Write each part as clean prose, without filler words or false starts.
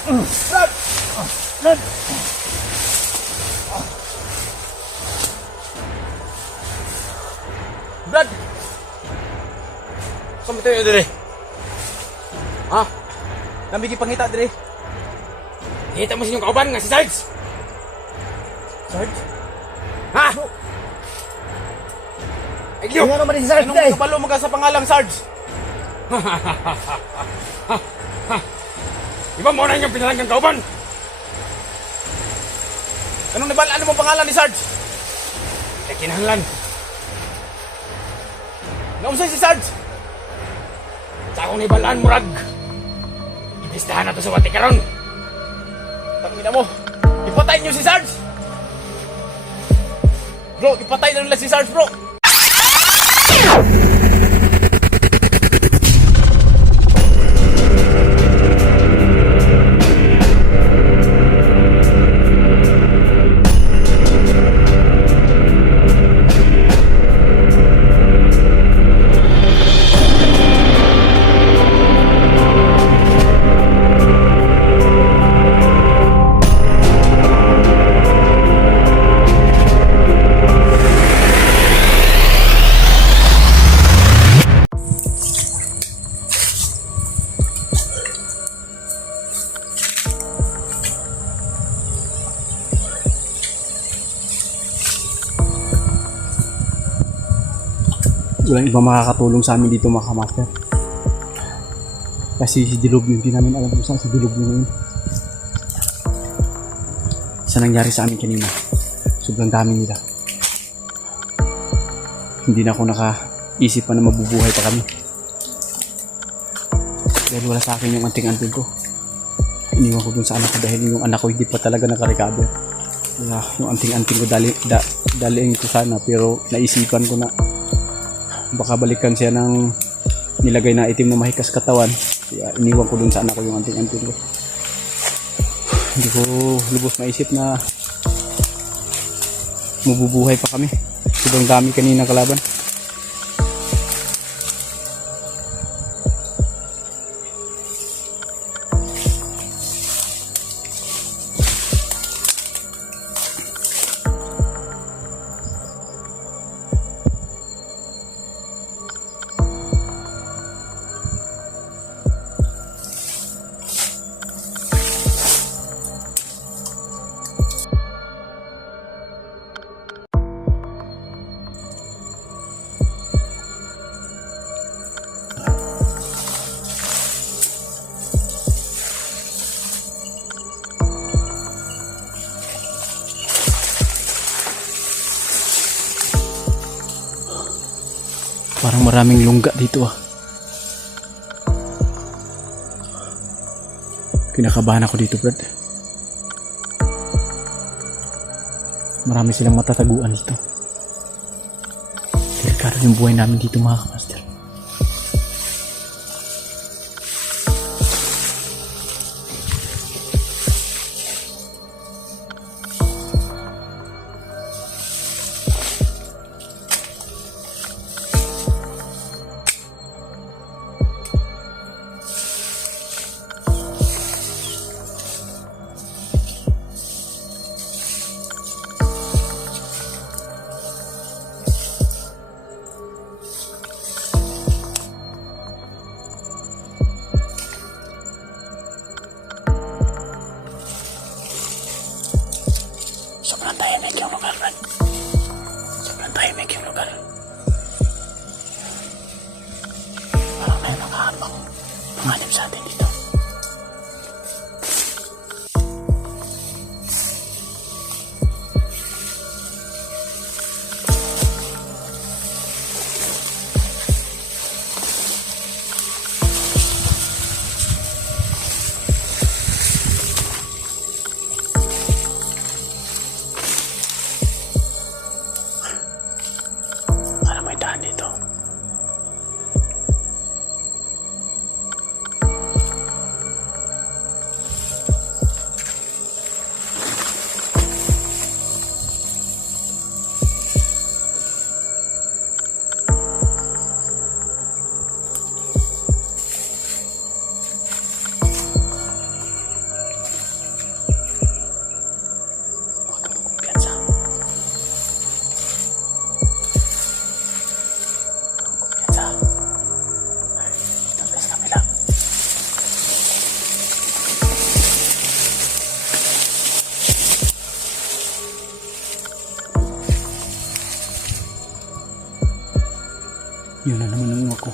Brad! Brad! Brad! Saan mo tayo dire? Ha? Nambigi pangita dire? Hita mo sa inyong kauban nga si Sarge! Sarge? Ha? Ay, Leo! Ano naman si Sarge, anong day? kabalo mo ka sa pangalang Sarge? Iba mo na inyong pinalanggang kauban? Anong nabalaan mo pangalan ni Sarge? Ay, kinahanglan. Nausay si Sarge? Sa akong nabalaan mo, Rag. Ibistahan na to sa wati karon. Tangina mo, ipatay niyo si Sarge! Bro, ipatay na nila si Sarge, bro! Walang ibang makakatulong sa amin dito mga kamaster. Kasi si Dilubyo, hindi namin alam kung saan si Dilubyo ngayon. Sa nangyari sa amin kanina, sobrang dami nila. Hindi na ako nakaisip pa na mabubuhay pa kami. Dahil wala sa akin yung anting-anting ko. Iniwan ko dun sa anak ko dahil yung anak ko hindi pa talaga nakarecover. Kaya yung anting-anting ko daliin ko sana, pero naisipan ko na baka balikan siya ng nilagay na itim na mahikas katawan. Kaya iniwan ko dun sa anak ko yung anting-anting ko. Hindi ko lubos maisip na mabubuhay pa kami. Sobrang dami kanina kalaban. Parang maraming lungga dito ah. Kinakabahan ako dito, Brad. Marami silang matataguan dito. Delikado yung buhay namin dito mga kamaster. Sobrang tahimik yung lugar, Brad. Sobrang tahimik yung lugar. Parang may nakahabang panganib sa atin dito. Yun na naman ang uwak ko.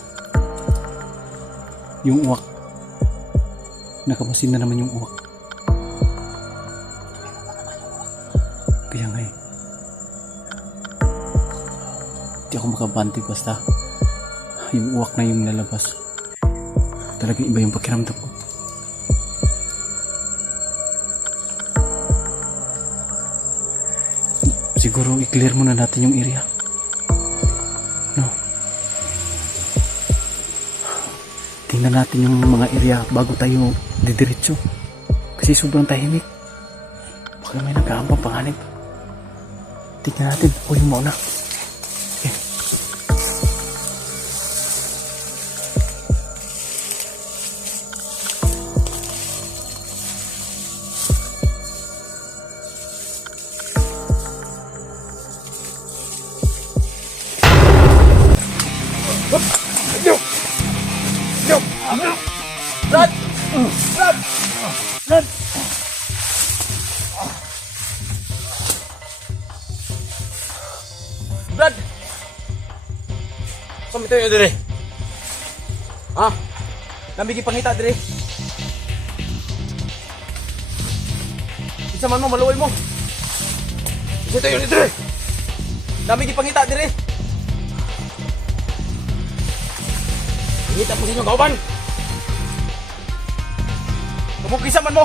Yung uwak. Nakamasin na naman yung uwak. Kaya nga eh. Hindi ako makabanti basta yung uwak na yung lalabas. Talagang iba yung pakiramdam ko. Siguro i-clear muna natin yung area. No? Tingnan natin yung mga area bago tayo didiretso. Kasi sobrang tahimik. Baka may nag-aambang panganib. Tingnan natin. Uy, yung mauna. Okay. Brad! Brad! Brad! Brad! Saan ito yun dire? Ha? Nambigi pangita dire? Isa man mo, maluway mo. Ito yun dire? Nambigi pangita dire? Hita mo sa inyong kauban! Kumukisa man mo!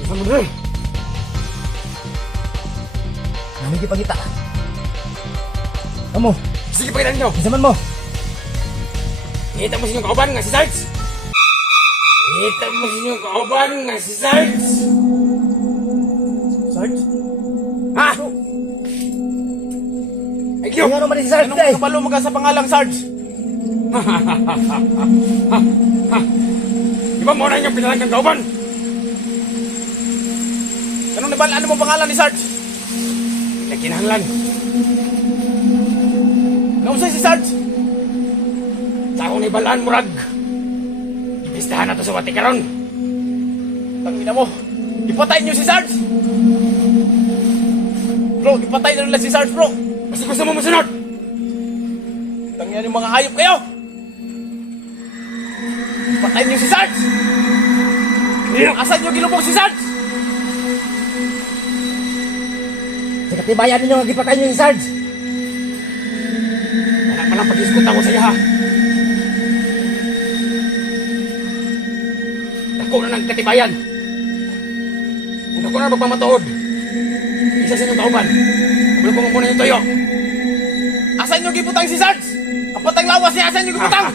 Isa mo rin! Namigi pagkita! Amo! Sige pagkita ninyo! Isa man mo! Hita mo sa inyong kauban nga si Sarge! Hita mo sa inyong kauban nga si Sarge! Sarge? Ha? Ay, Kyo! Ano naman si Sarge? Anong kabalo mga sa pangalang Sarge? Di ba mo na inyong pinalagang kauban? Anong nabalaan mo pangalan ni Sarge? Nakinahanglan. Nausay si Sarge? Sa akong nabalaan mo, Rag. Ibistahan na to sa Watikaron. Tangina mo. Ipatayin niyo si Sarge! Bro, ipatay na nila si Sarge, bro! Kasi gusto mo masunod! Tangyan yung mga hayop kayo! Ipatayin niyo si Sarge! Asan niyo gilubog si Sarge? Sa katibayan ninyo ang ipatayin niyo si Sarge! Wala palang pag-iskot ako sa iya, ha? Dako na ng katibayan! Kung ako na magpamatuod, isa sa inyong kauban, wala ko muna yung toyo. Asan nyo giputang si Sarge? Ang patang lawas niya, asan nyo giputang?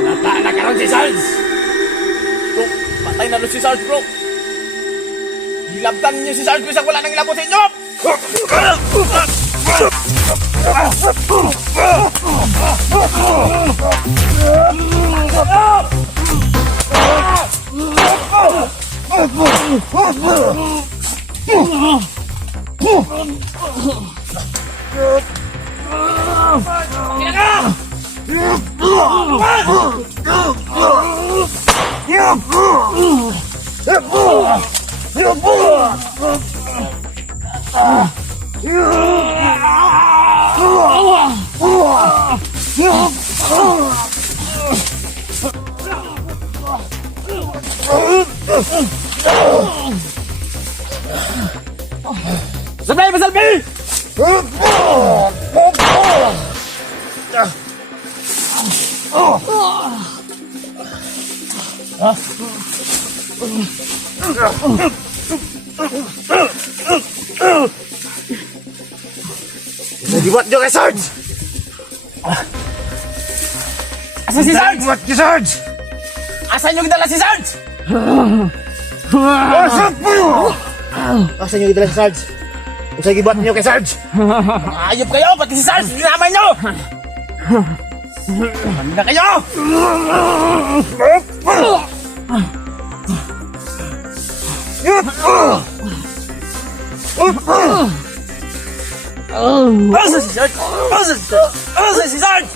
Nata na karon si Sarge. Bro, patay na si Sarge, bro. Hilabtan niyo si Sarge kung isang wala nang ilabot sa inyo. Salve, salve! Nadibuat nyo kay Sarge! Asan si Sarge? Nadibuat kay Sarge! Asan nyo gidala si Sarge? Asan po yun? Asan nyo gidala si Sarge? Kung sa gibuat nyo kay Sarge? Ayop kayo, pati si Sarge, dinamay nyo! Handa kayo! Asa si Sarge? Asa si Sarge?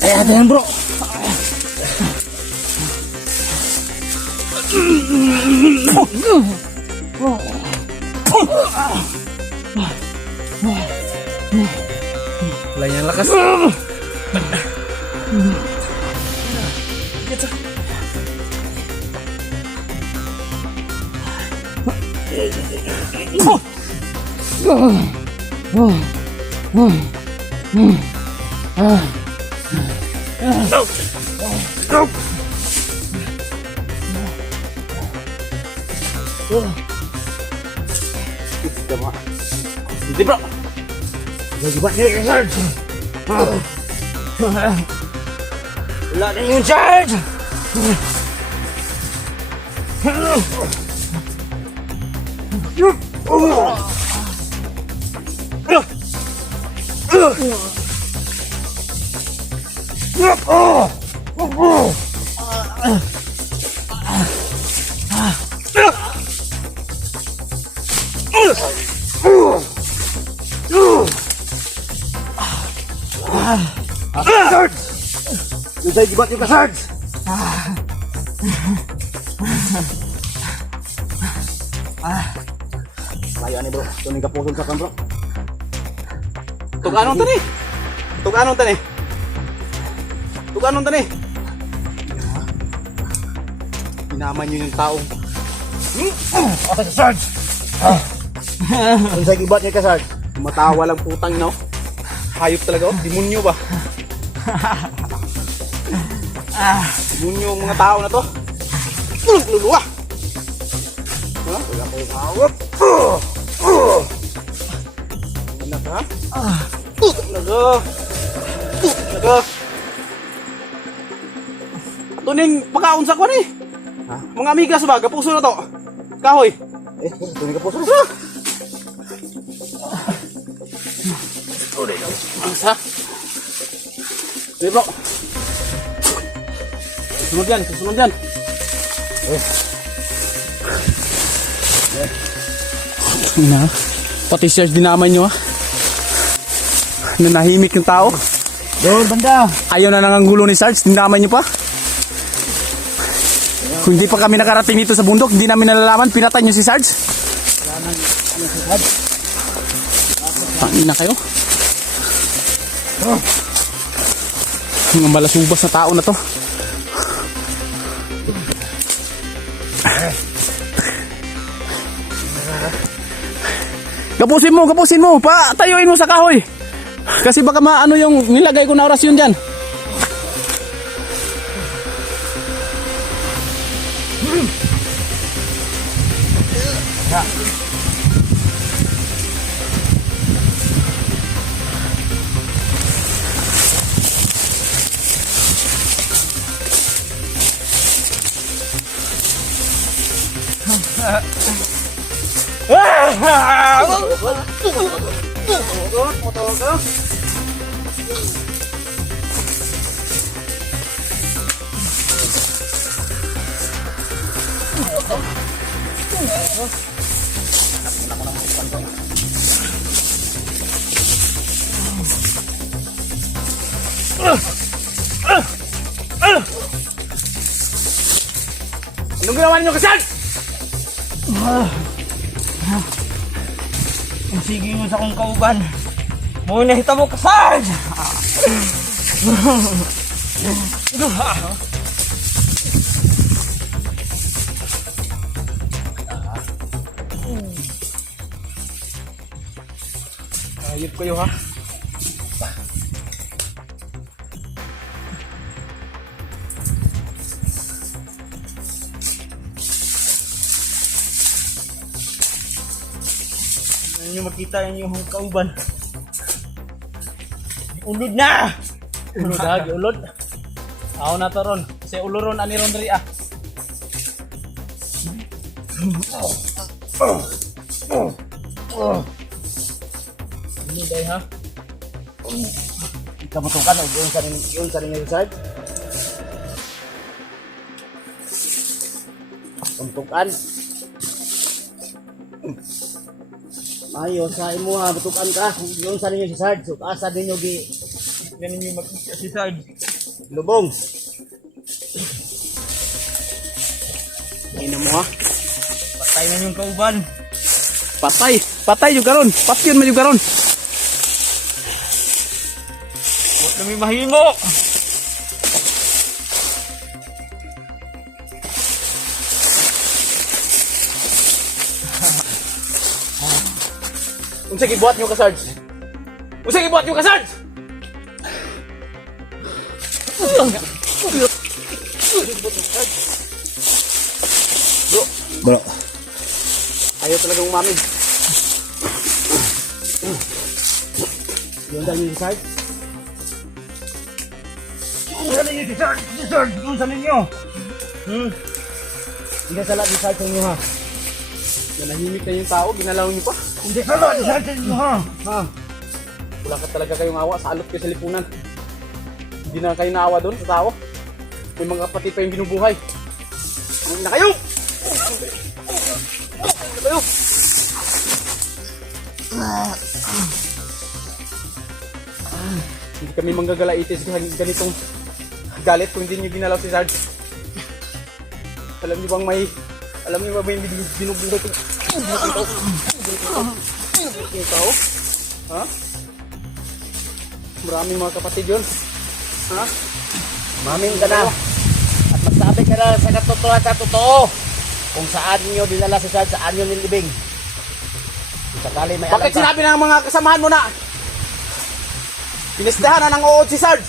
Kaya yan bro. Wala niyang lakas. Hindi bro. Nagibat niya yung Sarge. Wala na yung Sarge. Sarge! Yung sa'yo gibat yung ka, Sarge! Layo ni bro, tuning kapusol sa kan bro. Tuganong tani? Tuganong tani? Tuganong tani? Inaman nyo yung taong. Okay sa Sarge! Yung sa'yo gibat niya ka, Sarge. Matawa lang putang no? Hayop talaga oh, demonyo ba? Demonyo ang mga tao na to. Luluwa! Ha? Wala kayo hawap. Naga? Naga? Ito ning pagkaon sa kwan eh. Mga amigas ba? Kapuso na to. Kahoy. Ito ning kapuso na. Angsa? Sige bro. Susunod yan, susunod yan. Na, pati Sarge dinamay nyo ah. Nanahimik yung tao. Doon banda. Ayaw na nangangulo ni Sarge, dinamay nyo pa. Kung hindi pa kami nakarating dito sa bundok, hindi namin nalalaman, pinatay nyo si Sarge. Tangin na kayo. Mga malasubas na tao na to. Gapusin mo, patayuin mo sa kahoy. Kasi baka maano yung nilagay ko na orasyon dyan. Anong ginawa ninyo kasal? Sige mo sa kong kauban. Muna hita mo ka, Sarge! Ayop kayo ha. Ano nyo makita yung kauban? Ulod na! Ulod ha, ulod. Ako na to ron. Kasi uluron ani ron diri ah. Ini day ha. Kamutukan o yun sa rin yung Sarge? Kamutukan. Ayo sa imo ha, butukan ka. Yun sa rin yung si Sarge. So asa din yung Ganun yung makikita si Sarge. Lubong. Ina mo ha. Patay na yung kauban. Patay. Patay yung karon. Patyon man yung karon. Huwag na may mahimo. Unsa gibuhat nyo ka, Sarge? Unsa gibuhat nyo ka, Sarge? Bro. Ayaw talagang umamin. Yung dahil ni Sarge? Ano ninyo si Sarge? Si Sarge, kung saan ninyo? Hindi sala ni Sarge sa inyo ha. Nanahimik na yung tao, ginalaw niyo pa. Hindi ka ba, si Sarge sa inyo ha? Ha? Wala ka talaga kayong awa, sa alot kayo sa lipunan. Hindi na kayo naawa doon sa tao. May mga kapatid pa yung binubuhay. Ano na kayo? Ano na kayo? Hindi kami manggagalaiti sa ganitong galit kung hindi niyo ginalaw si Sarge. Alam niyo ba may binubuhay kong yung tao? Ha? Maraming mga kapatid yun. Ha? Mamin ka na. At magsabi ka na sa katotohanan sa totoo. Kung saan nyo dinala si Sarge, saan nyo nilibing. Kung sakali may alam Bakit ka. sinabi ng mga kasamahan mo na pinisdahan na ng uod si Sarge?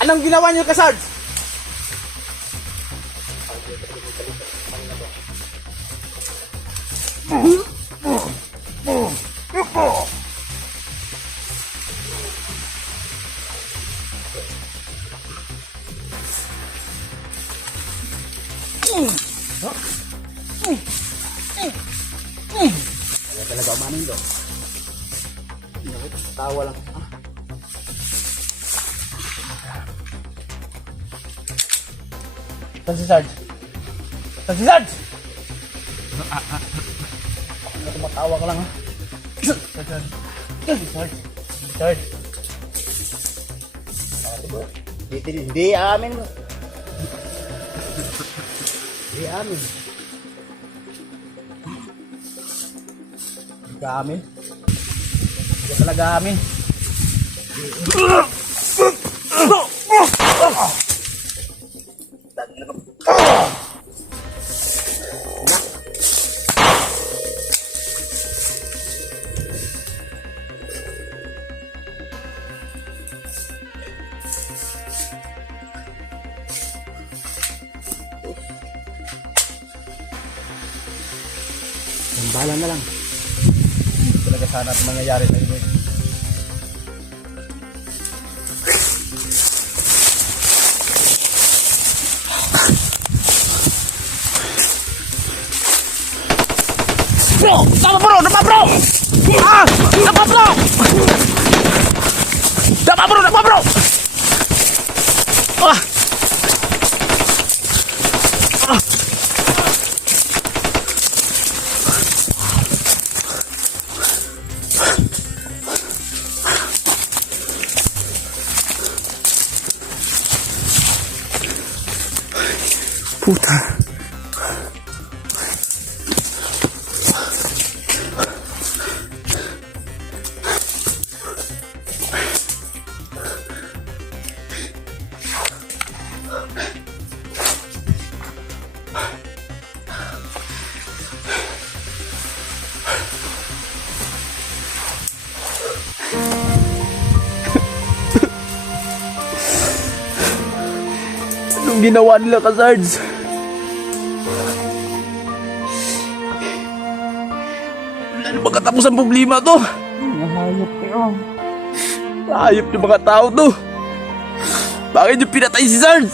Anong ginawa niyo ka, Sarge? Kaya talaga umamin doon. Tawa lang. Saan si Sarge? Saan si Sarge? Tumatawa ka lang ha. Si Sarge. Sarge. Hindi amin. Hindi amin. Hindi ka amin. Hindi ka talaga amin. Bala na lang. Talaga sana at mangyayari sa inyo. Bro! Tama bro! Dapa bro! Ah! Dapa bro! Dapa bro! Dapa bro! Ah! Ah! Puta. Anong ginawa nila ka, Sarge? Wala na magkatapos ang problema to. Nahayop kayo. Ayop yung mga tao to. Bakit yung pinatay si Sarge?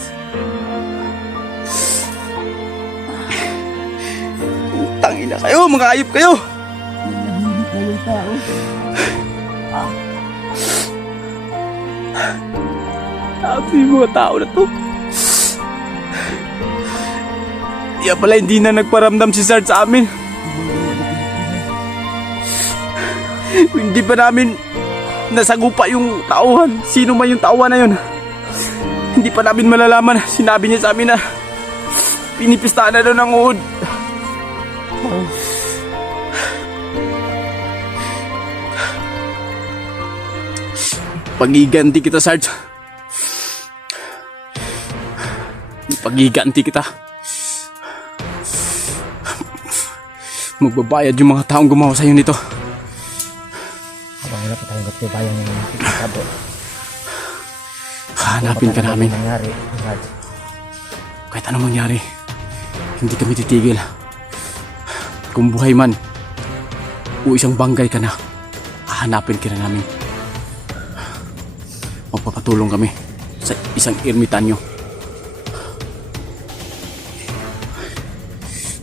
Tangina kayo, mga ayop kayo. Nahihilip na yung tao. Sabi yung mga tao na to. Kaya pala hindi na nagparamdam si Sarge sa amin. Hindi pa namin nasagupa yung tauhan. Sino man yung tauhan na yun. Hindi pa namin malalaman. Sinabi niya sa amin na pinipistahan na daw ng uod. Pagiganti kita, Sarge. Pagiganti kita. Magbabayad yung mga taong gumawa sa'yo nito. Habang wala pa tayong gatibayan ng mga kitabo. Hanapin ka namin. Nangyari, Sarge. Kahit anong mangyari, hindi kami titigil. Kung buhay man, o isang banggay ka na, hahanapin ka na namin. Magpapatulong kami sa isang ermitanyo.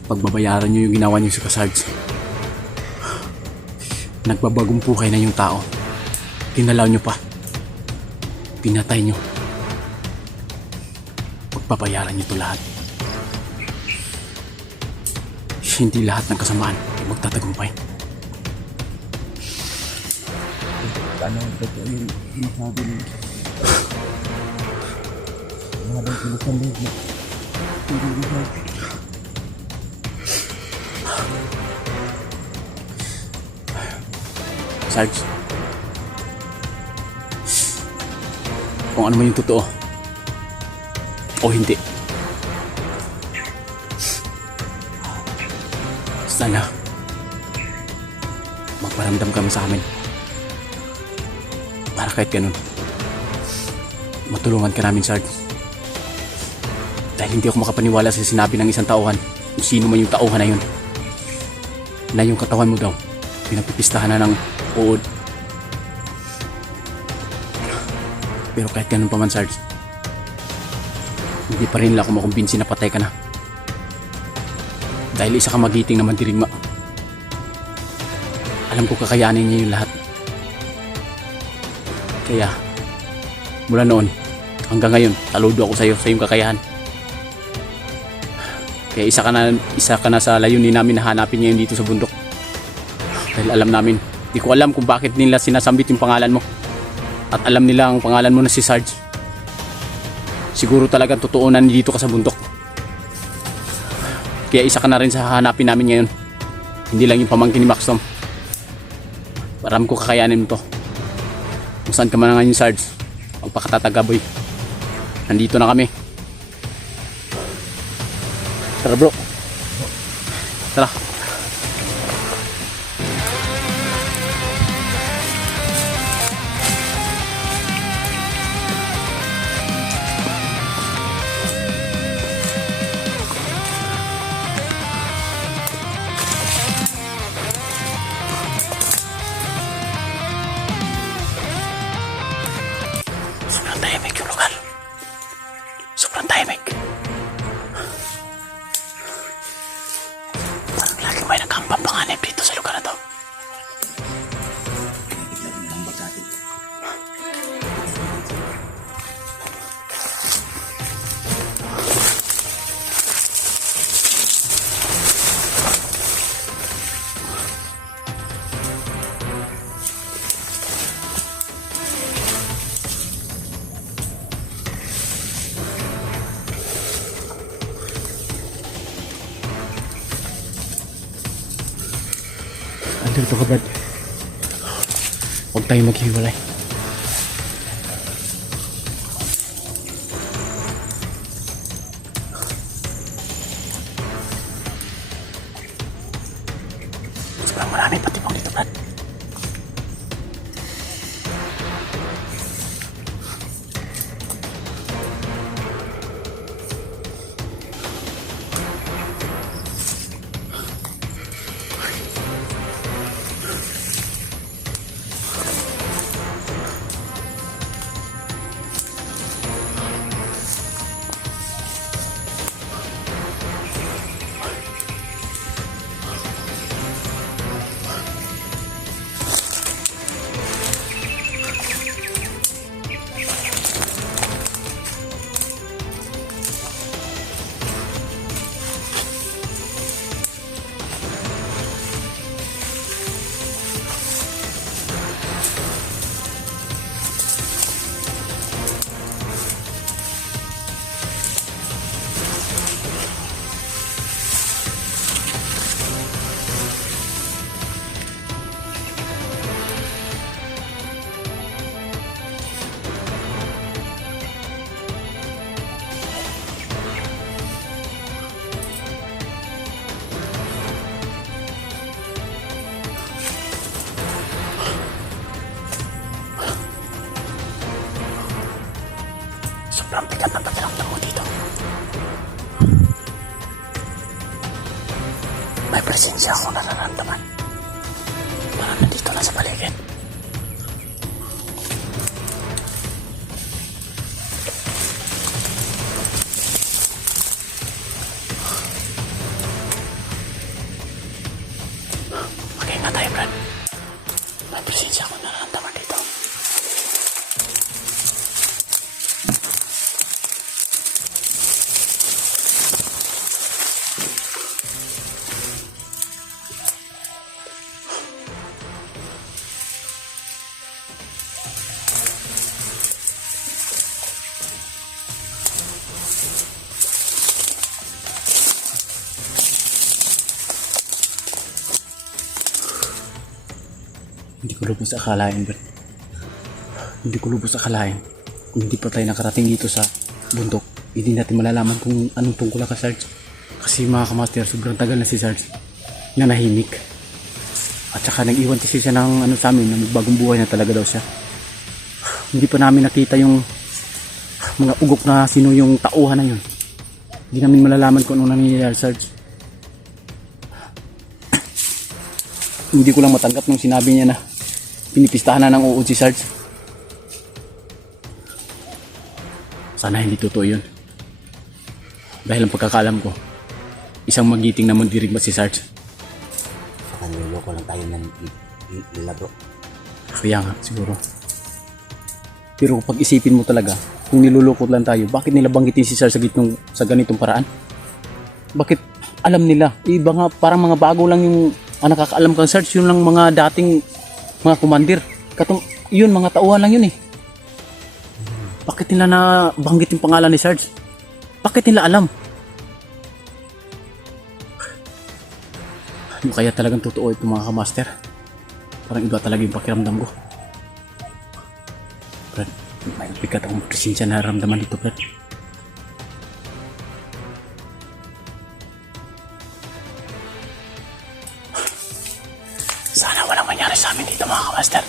Pagbabayaran nyo yung ginawa nyo sa Sarge. Nagbabagong buhay na yung tao. Tinalaw nyo pa. Pinatay nyo. Pagbabayaran nyo ito lahat. Hindi lahat ng kasamaan ay magtatagumpay. Ano ang totoo yung sinasabi niyo? Mga bang pilisan din. Sarge, kung ano man yung totoo o hindi, sana magparamdam kami sa amin para kahit ganun matulungan ka namin, Sarge. Dahil hindi ako makapaniwala sa sinabi ng isang tauhan, kung sino man yung tauhan na yun, na yung katawan mo daw pinagpipistahan na ng uod. Pero kahit ganun pa man, Sarge, hindi pa rin nila ako makumbinsi na patay ka na. Dahil isa ka magiting na mandirigma. Alam ko kakayanin niya yung lahat. Kaya mula noon hanggang ngayon, saludo ako sa iyong kakayahan. Kaya isa ka na sa layunin namin na hanapin niya yun dito sa bundok. Dahil alam namin, di ko alam kung bakit nila sinasambit yung pangalan mo. At alam nila ang pangalan mo na si Sarge. Siguro talagang totoo na dito ka sa bundok. Kaya isa ka na rin sa hahanapin namin ngayon. Hindi lang yung pamangkin ni Maxtom. Param ko kakayanin mo to. Kung saan ka man ngayon, Sarge, magpakatatagaboy. Nandito na kami. Tara, bro. Tara. Sobrang tahimik yung lugar. Sobrang tahimik. Parang lagi may nagkambang panganib dito sa lugar na to. Andito ka, Brad. Huwag tayong maghiwalay. Sobrang maraming patibong dito, Brad. May presensya ako nararamdaman. Parang nandito na sa paligid. Mag-ingat tayo, Brad. May presensya ako nararamdaman dito. Hindi ko lubos akalain, Brad. Hindi ko lubos akalain. Kung hindi pa tayo nakarating dito sa bundok, hindi natin malalaman kung anong tungkol ka, Sarge. Kasi mga kamaster, sobrang tagal na si Sarge na nahimik. At saka nag-iwan kasi siya ng ano sa amin, na magbagong buhay na talaga daw siya. Hindi pa namin nakita yung mga ugok na sino yung tauhan na yun. Hindi namin malalaman kung ano nangyayari, Sarge. Hindi ko lang matanggap nung sinabi niya na pinipistahan na ng uod si Sarge. Sana hindi totoo yun. Dahil ang pagkakalam ko, isang magiting na mandirigma si Sarge. Baka niloloko lang tayo ng nila, bro. Kaya nga, siguro. Pero pag isipin mo talaga, kung nilulukot lang tayo, bakit nila banggitin si Sarge sa ganitong paraan? Bakit alam nila? Iba nga, parang mga bago lang yung nakakaalam kang Sarge, yun lang mga dating mga commander. Yun, mga tauhan lang yun eh. Bakit nila na banggit yung pangalan ni Sarge? Bakit nila alam? Ano kaya talagang totoo ito mga kamaster? Parang iba talaga yung pakiramdam ko. Brad, may bigat akong presensya na naramdaman dito, Brad. Sana walang mangyari sa amin dito mga kamaster.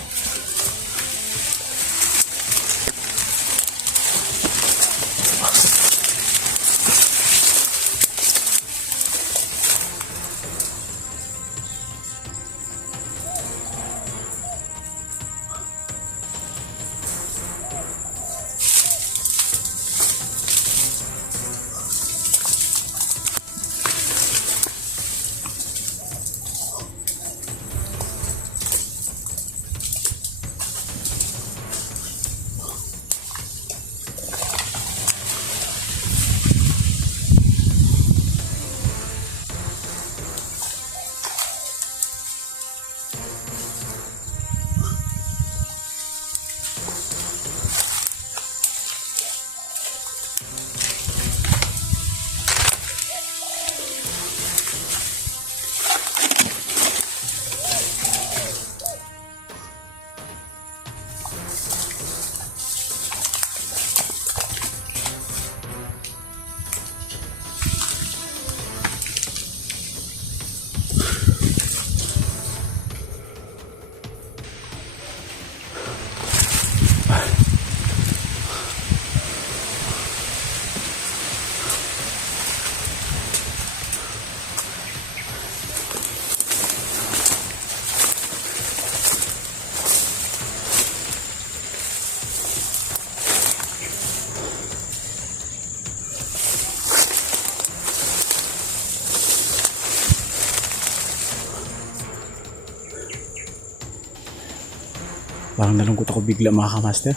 Parang nalungkot ako bigla mga kamaster.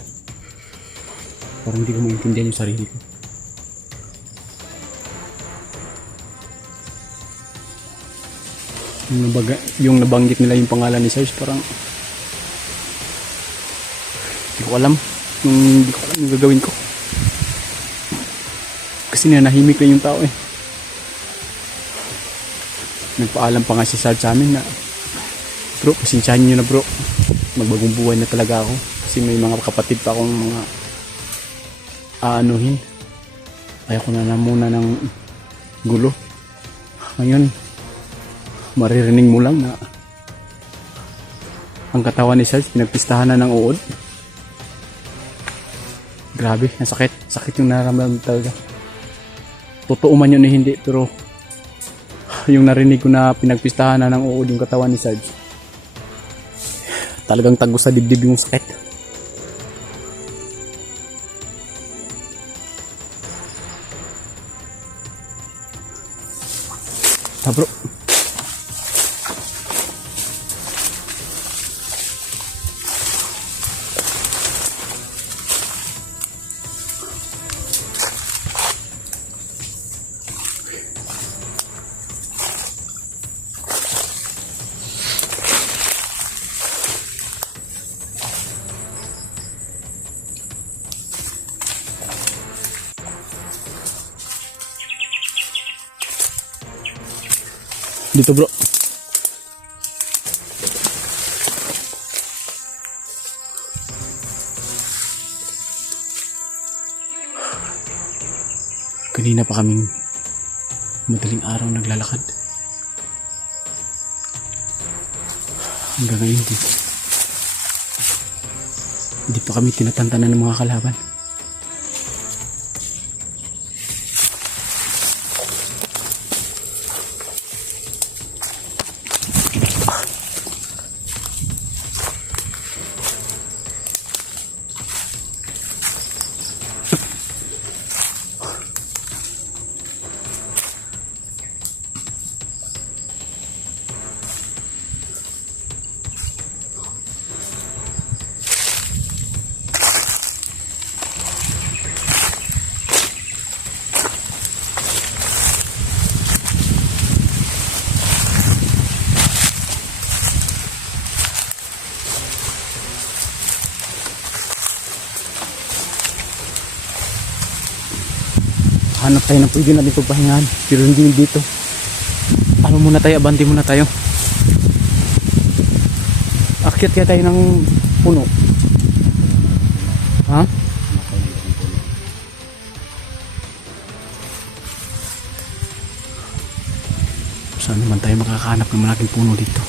Parang hindi ko maintindihan yung sarili ko. Yung nabanggit nila yung pangalan ni Sarge, parang hindi ko alam yung gagawin ko. Kasi nanahimik na yung tao eh. Nagpaalam pa nga si Sarge sa amin na, bro, pasensyahan nyo na bro, magbagong buhay na talaga ako. Kasi may mga kapatid pa akong mga aanuhin. Ayoko na muna ng gulo. Ngayon, maririnig mo lang na ang katawan ni Sarge pinagpistahan na ng uod. Grabe, ang sakit. Sakit yung nararamdaman talaga. Totoo man yun eh, hindi. Pero yung narinig ko na pinagpistahan na ng uod yung katawan ni Sarge. Talagang tagos sa dibdib yung sakit. Bro. Dito bro. Kanina pa kaming madaling araw naglalakad. Hanggang ngayon hindi pa kami tinatantanan ng mga kalaban. Hanap tayo ng pwede natin pagpahingahan, pero hindi dito. Ano muna tayo, abante muna tayo. Akyat kaya tayo ng puno. Ha? Saan naman tayo makakahanap ng malaking puno dito?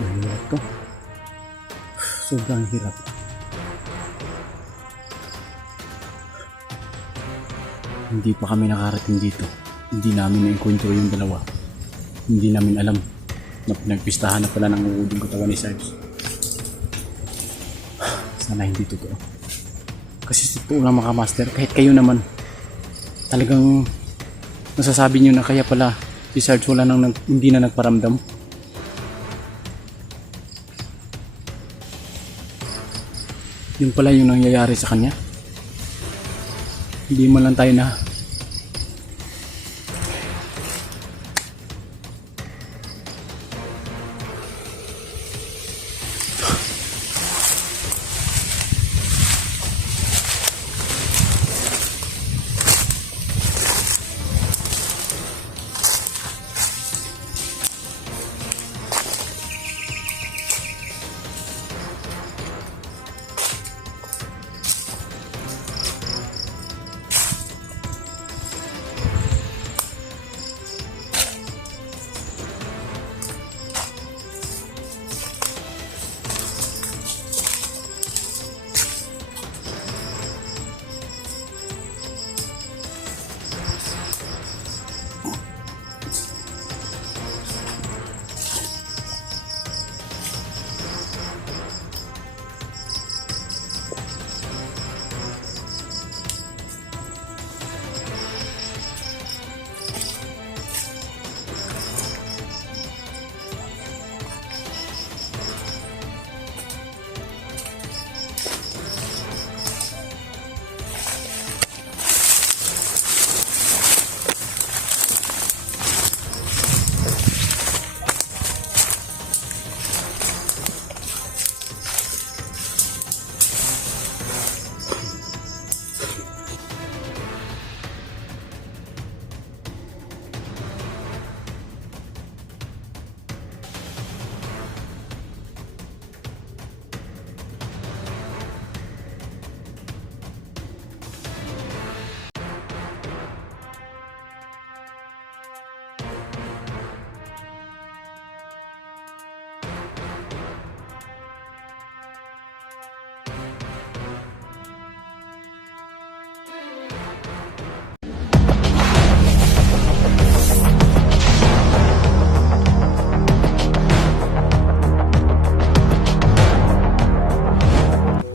Mahirap to. Sobrang hirap. Hindi pa kami nakarating dito. Hindi namin na-encounter yung dalawa. Hindi namin alam na pinagpistahan na pala ng uuding katawan ni Sarge. Sana hindi totoo. Kasi totoo lang mga master, kahit kayo naman talagang nasasabi nyo na kaya pala si Sarge wala nang hindi na nagparamdam. Yun pala yung nangyayari sa kanya. Hindi man lang tayo na